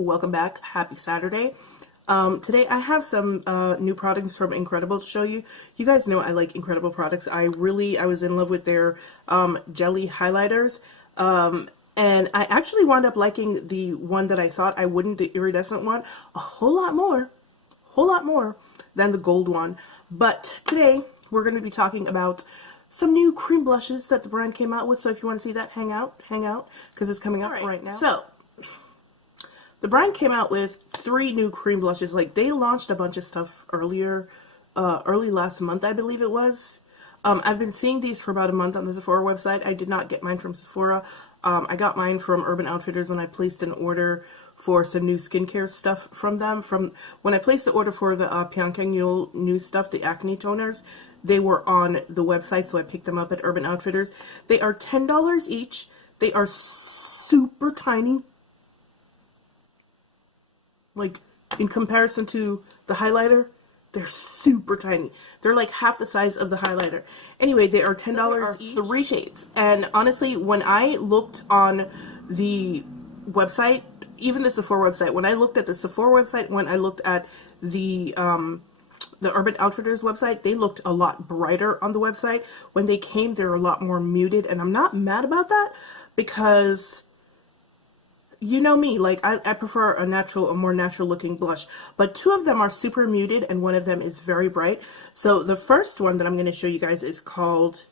welcome back. Happy Saturday. Today I have some new products from Incredible to show you. You guys know I like Incredible products. I was in love with their jelly highlighters. And I actually wound up liking the one that I thought I wouldn't, the iridescent one, a whole lot more than the gold one. But today we're going to be talking about some new cream blushes that the brand came out with. So if you want to see that, hang out, because it's coming up right now. So the brand came out with 3 new cream blushes. Like, they launched a bunch of stuff early last month, I believe it was. I've been seeing these for about a month on the Sephora website. I did not get mine from Sephora. I got mine from Urban Outfitters when I placed an order for some new skincare stuff from them. From when I placed the order for the Pyongyang Yul new stuff, the acne toners, they were on the website, so I picked them up at Urban Outfitters. They are $10 each. They are super tiny. Like, in comparison to the highlighter, they're super tiny. They're like half the size of the highlighter. Anyway, they are $10 each. 3 shades. And honestly, when I looked on the website, even the Sephora website, when I looked at the Sephora website, when I looked at the Urban Outfitters website, they looked a lot brighter on the website. When they came, they were a lot more muted, and I'm not mad about that because you know me, like, I prefer a more natural looking blush, but 2 of them are super muted and 1 of them is very bright. So the first one that I'm going to show you guys is called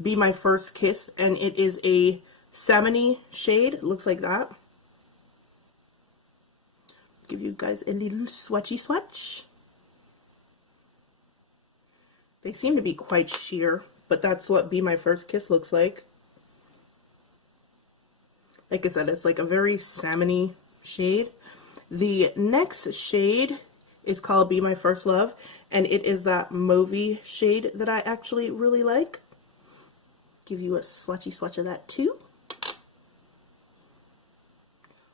Be My First Kiss, and it is a salmon-y shade. It looks like that. Give you guys a little swatchy swatch. They seem to be quite sheer, but that's what Be My First Kiss looks like. Like I said, it's like a very salmon-y shade. The next shade is called Be My First Love, and it is that mauvey shade that I actually really like. Give you a swatchy swatch of that too.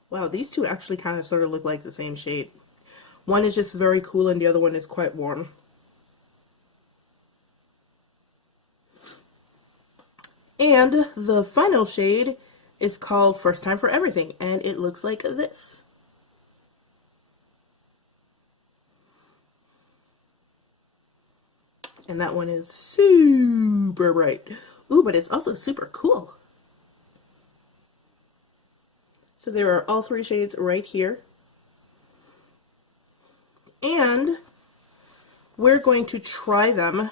Wow, these 2 actually kind of sort of look like the same shade. One is just very cool and the other one is quite warm. And the final shade is called First Time for Everything, and it looks like this. And that one is super bright. Ooh, but it's also super cool. So there are all 3 shades right here. And we're going to try them.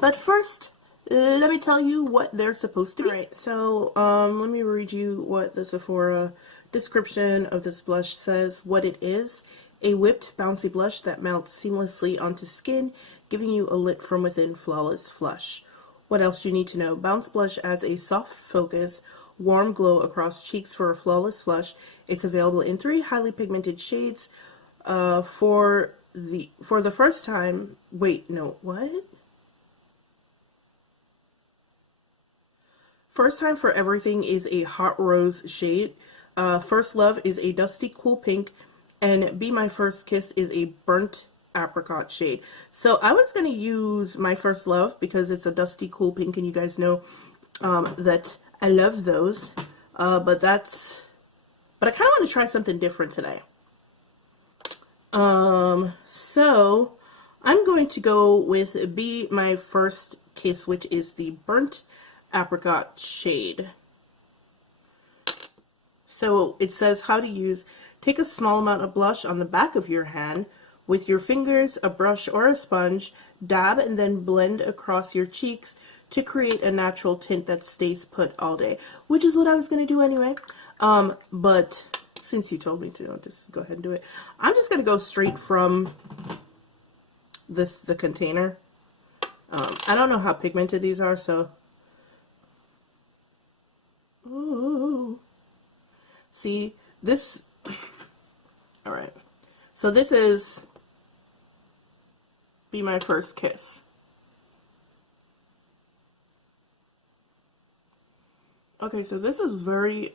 But first, let me tell you what they're supposed to be. Alright, so let me read you what the Sephora description of this blush says. What it is: a whipped, bouncy blush that melts seamlessly onto skin, giving you a lit from within flawless flush. What else do you need to know? Bounce Blush adds a soft focus, warm glow across cheeks for a flawless flush. It's available in 3 highly pigmented shades. For the first time, wait, no, what? First Time for Everything is a hot rose shade. First Love is a dusty cool pink, and Be My First Kiss is a burnt apricot shade. So I was going to use My First Love because it's a dusty cool pink, and you guys know that I love those. But I kind of want to try something different today. So I'm going to go with Be My First Kiss, which is the burnt apricot shade. So it says how to use: take a small amount of blush on the back of your hand with your fingers, a brush, or a sponge, dab and then blend across your cheeks to create a natural tint that stays put all day, which is what I was going to do anyway. But since you told me to, I'll just go ahead and do it. I'm just going to go straight from the container. I don't know how pigmented these are, so ooh. See, this, all right, so this is Be My First Kiss. Okay, so this is very,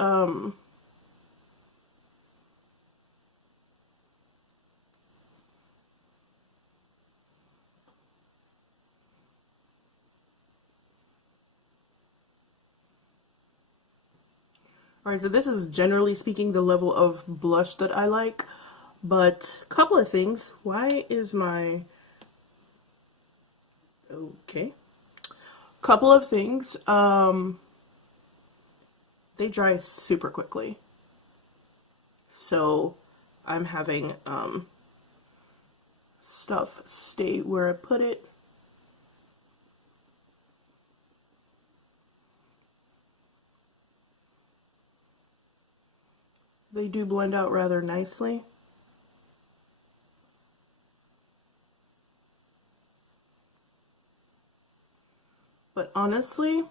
Alright, so this is generally speaking the level of blush that I like, but a couple of things. Why is my... Okay. Couple of things. They dry super quickly. So I'm having stuff stay where I put it. They do blend out rather nicely. But honestly,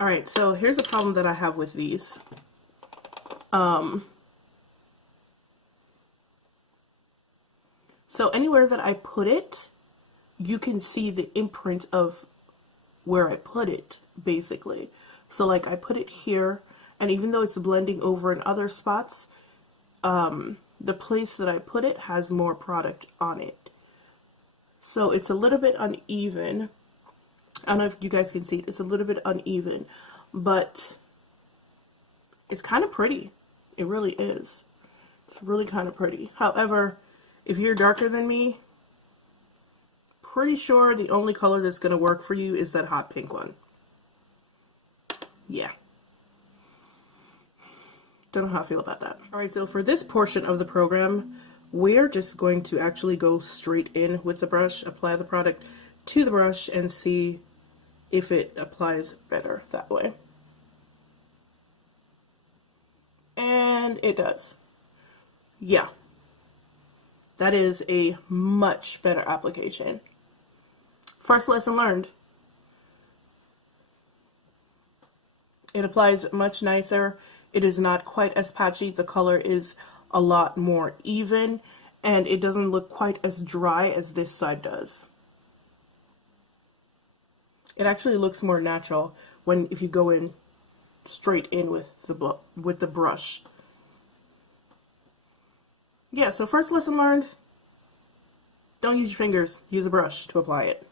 alright, so here's a problem that I have with these. So anywhere that I put it, you can see the imprint of where I put it, basically. So like I put it here, and even though it's blending over in other spots, the place that I put it has more product on it. So it's a little bit uneven. I don't know if you guys can see it. It's a little bit uneven, but it's kind of pretty. It really is. It's really kind of pretty. However, if you're darker than me, pretty sure the only color that's going to work for you is that hot pink one. Yeah. Don't know how I feel about that. Alright, so for this portion of the program, we're just going to actually go straight in with the brush, apply the product to the brush, and see if it applies better that way. And it does. Yeah. That is a much better application. First lesson learned. It applies much nicer. It is not quite as patchy. The color is a lot more even, and it doesn't look quite as dry as this side does. It actually looks more natural if you go in straight in with the brush. Yeah, so first lesson learned, don't use your fingers, use a brush to apply it.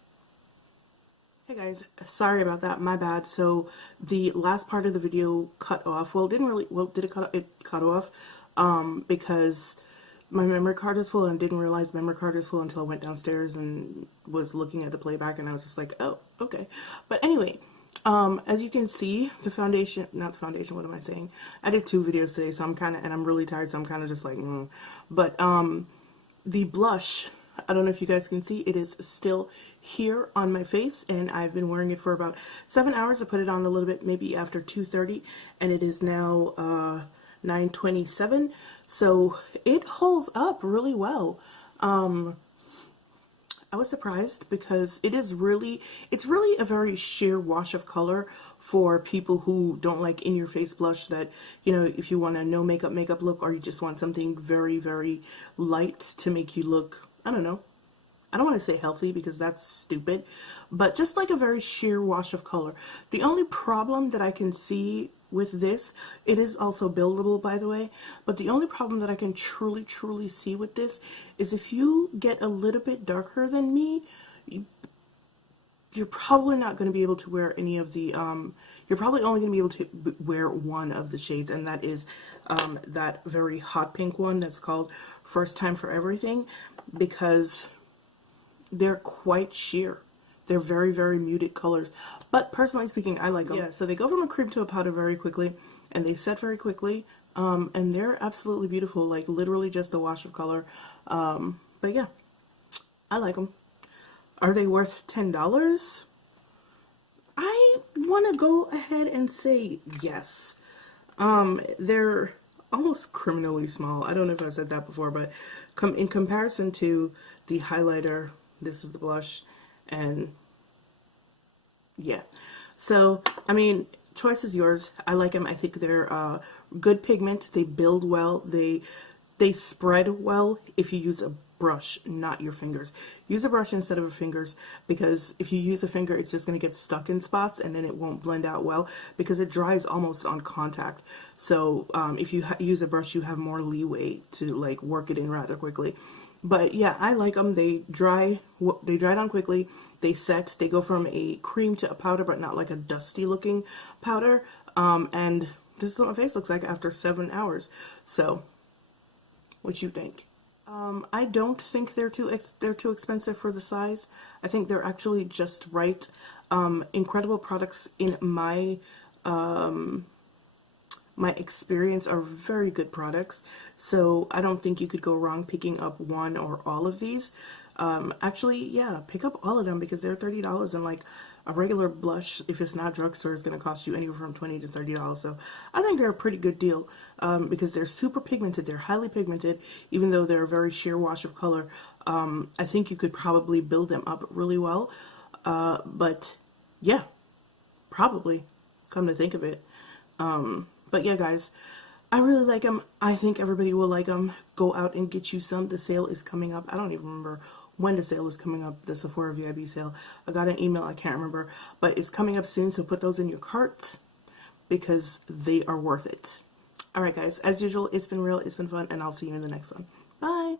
Hey guys, sorry about that, my bad. So the last part of the video cut off. Well, did it cut off? It cut off because my memory card is full, and didn't realize memory card is full until I went downstairs and was looking at the playback, and I was just like, oh, okay. But anyway, as you can see, the foundation, not the foundation, what am I saying? I did 2 videos today, so I'm really tired, so I'm kind of just like, But the blush, I don't know if you guys can see, it is still here on my face, and I've been wearing it for about 7 hours. I put it on a little bit, maybe after 2:30, and it is now 9:27, so it holds up really well. I was surprised because it's really a very sheer wash of color for people who don't like in-your-face blush, that, you know, if you want a no makeup look, or you just want something very, very light to make you look, I don't know, I don't want to say healthy because that's stupid, but just like a very sheer wash of color. The only problem that I can see with this, it is also buildable, by the way, but the only problem that I can truly see with this is if you get a little bit darker than me, you're probably not going to be able to wear any of the, you're probably only going to be able to wear one of the shades, and that is that very hot pink one that's called First Time for Everything, because they're quite sheer. They're very, very muted colors. But personally speaking, I like them. Yeah, so they go from a cream to a powder very quickly, and they set very quickly, and they're absolutely beautiful, like literally just a wash of color. But yeah, I like them. Are they worth $10? I want to go ahead and say yes. They're almost criminally small. I don't know if I said that before, but in comparison to the highlighter, this is the blush, and yeah. So, I mean, choice is yours. I like them. I think they're good pigment. They build well. They spread well if you use a brush, not your fingers. Use a brush instead of a fingers, because if you use a finger, it's just going to get stuck in spots, and then it won't blend out well because it dries almost on contact. So if you use a brush, you have more leeway to like work it in rather quickly. But yeah, I like them. They dry down quickly. They set. They go from a cream to a powder, but not like a dusty looking powder. And this is what my face looks like after 7 hours. So, what you think? I don't think they're too expensive for the size. I think they're actually just right. Incredible products in my experience are very good products, so I don't think you could go wrong picking up one or all of these. Actually, yeah, pick up all of them because they're $30, and like a regular blush, if it's not drugstore, is going to cost you anywhere from $20 to $30. So I think they're a pretty good deal because they're super pigmented. They're highly pigmented, even though they're a very sheer wash of color. I think you could probably build them up really well. But yeah, probably, come to think of it. But yeah, guys, I really like them. I think everybody will like them. Go out and get you some. The sale is coming up. I don't even remember when the sale is coming up, the Sephora VIB sale. I got an email, I can't remember, but it's coming up soon, so put those in your cart because they are worth it. Alright guys, as usual, it's been real, it's been fun, and I'll see you in the next one. Bye!